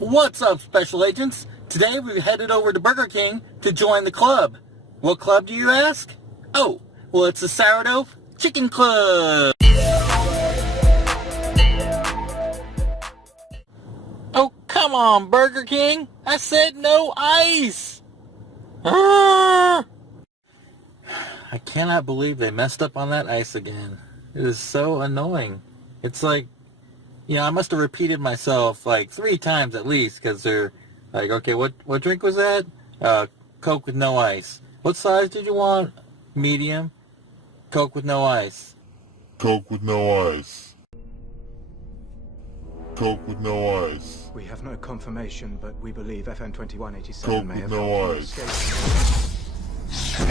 What's up, Special Agents? Today we headed over to Burger King to join the club. What club, do you ask? Oh, well, it's the Sourdough Chicken Club. Oh, come on, Burger King. I said no ice. I cannot believe they messed up on that ice again. It is so annoying. It's like, I must have repeated myself like 3 times at least, because they're like, okay, what drink was that? Coke with no ice. What size did you want? Medium. Coke with no ice. Coke with no ice. Coke with no ice. We have no confirmation, but we believe FN 2187 Coke may with have no helped you ice. escape.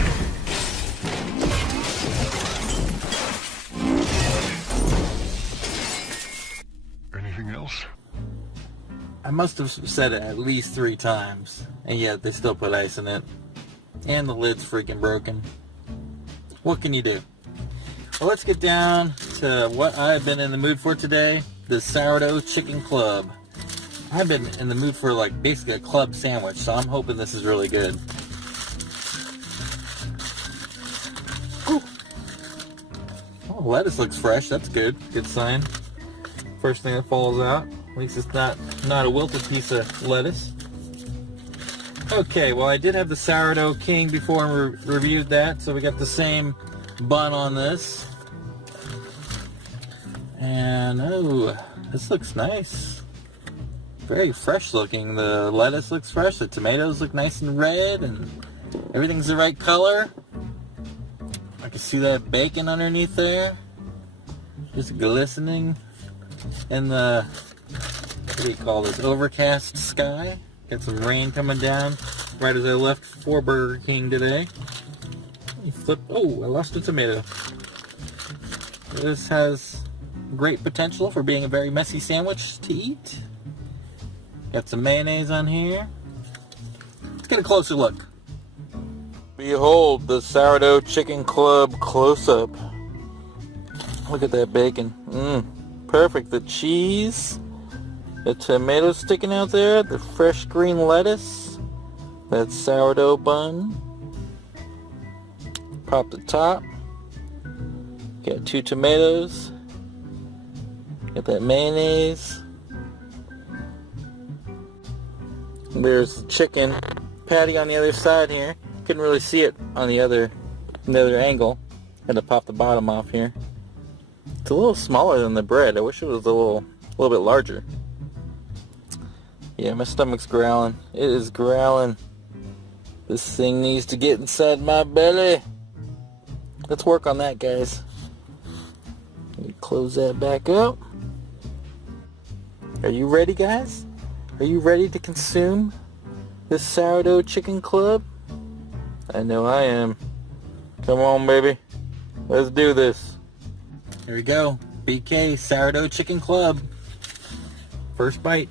Anything else? I must have said it at least 3 times, and yet they still put ice in it. And the lid's freaking broken. What can you do? Well, let's get down to what I've been in the mood for today. The Sourdough Chicken Club. I've been in the mood for like basically a club sandwich, so I'm hoping this is really good. Ooh. Oh, lettuce looks fresh. That's good. Good sign. First thing that falls out. At least it's not a wilted piece of lettuce. Okay, well, I did have the Sourdough King before and reviewed that, so we got the same bun on this. And, oh, this looks nice. Very fresh looking. The lettuce looks fresh. The tomatoes look nice and red, and everything's the right color. I can see that bacon underneath there. Just glistening in the, what do you call this, overcast sky. Got some rain coming down right as I left for Burger King today. Oh, I lost a tomato. This has great potential for being a very messy sandwich to eat. Got some mayonnaise on here. Let's get a closer look. Behold the Sourdough Chicken Club close-up. Look at that bacon. Perfect. The cheese. The tomato sticking out there, the fresh green lettuce, that sourdough bun, pop the top, got 2 tomatoes, got that mayonnaise, there's the chicken patty on the other side here. Couldn't really see it on the other angle. Had to pop the bottom off here. It's a little smaller than the bread. I wish it was a little bit larger. Yeah, my stomach's growling. It is growling. This thing needs to get inside my belly. Let's work on that, guys. Let me close that back up. Are you ready, guys? Are you ready to consume this Sourdough Chicken Club? I know I am. Come on, baby. Let's do this. Here we go. BK Sourdough Chicken Club. First bite.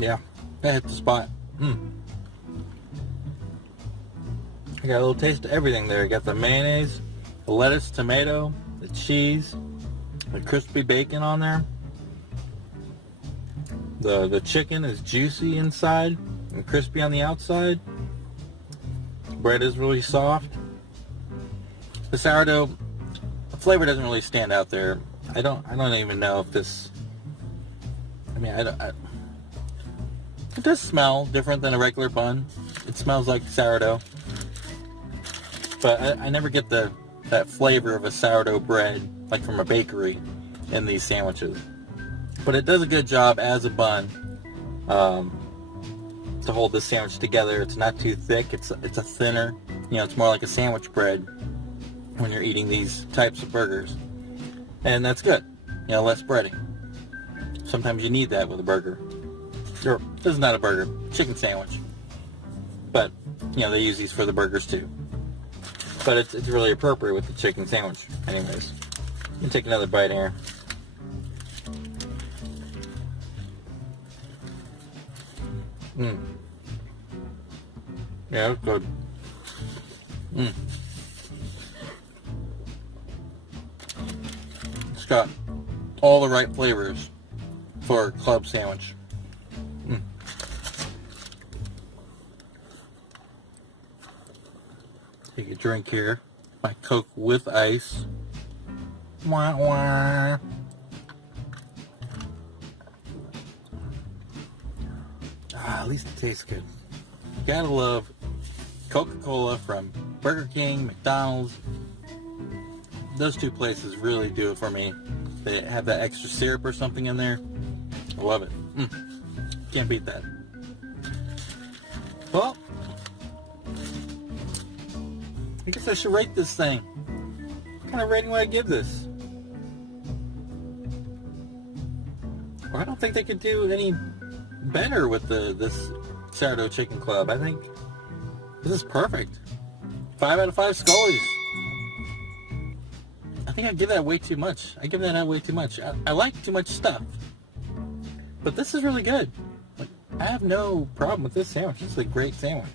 Yeah, that hit the spot. I got a little taste of everything there. I got the mayonnaise, the lettuce, tomato, the cheese, the crispy bacon on there. The chicken is juicy inside and crispy on the outside. The bread is really soft. The sourdough, the flavor doesn't really stand out there. I don't even know if this. It does smell different than a regular bun. It smells like sourdough. But I never get that flavor of a sourdough bread, like from a bakery, in these sandwiches. But it does a good job as a bun to hold this sandwich together. It's not too thick. It's a thinner, it's more like a sandwich bread when you're eating these types of burgers. And that's good. less breading. Sometimes you need that with a burger. Or, this is not a burger, chicken sandwich. But, they use these for the burgers too. But it's really appropriate with the chicken sandwich. Anyways, you can take another bite here. Yeah, it's good. It's got all the right flavors for a club sandwich. Take a drink here. My Coke with ice. Wah, wah. At least it tastes good. You gotta love Coca-Cola from Burger King, McDonald's. Those two places really do it for me. They have that extra syrup or something in there. I love it. Can't beat that. Well, I guess I should rate this thing. What kind of rating would I give this? Well, I don't think they could do any better with this Sourdough Chicken Club. I think this is perfect. 5 out of 5 Scullies. I think I give that way too much. I give that out way too much. I like too much stuff. But this is really good. Like, I have no problem with this sandwich. This is a great sandwich.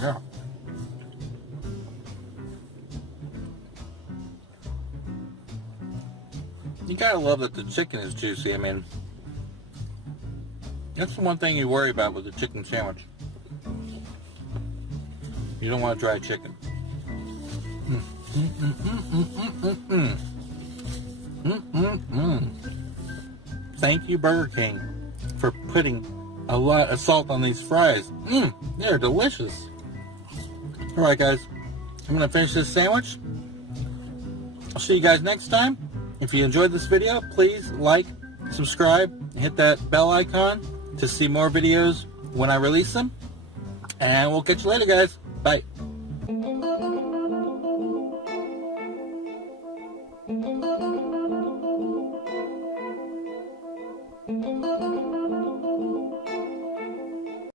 Yeah. You gotta love that the chicken is juicy. I mean, that's the one thing you worry about with the chicken sandwich. You don't want dry chicken. Thank you, Burger King, for putting a lot of salt on these fries. They're delicious. Alright guys, I'm going to finish this sandwich. I'll see you guys next time. If you enjoyed this video, please like, subscribe, and hit that bell icon to see more videos when I release them. And we'll catch you later guys. Bye.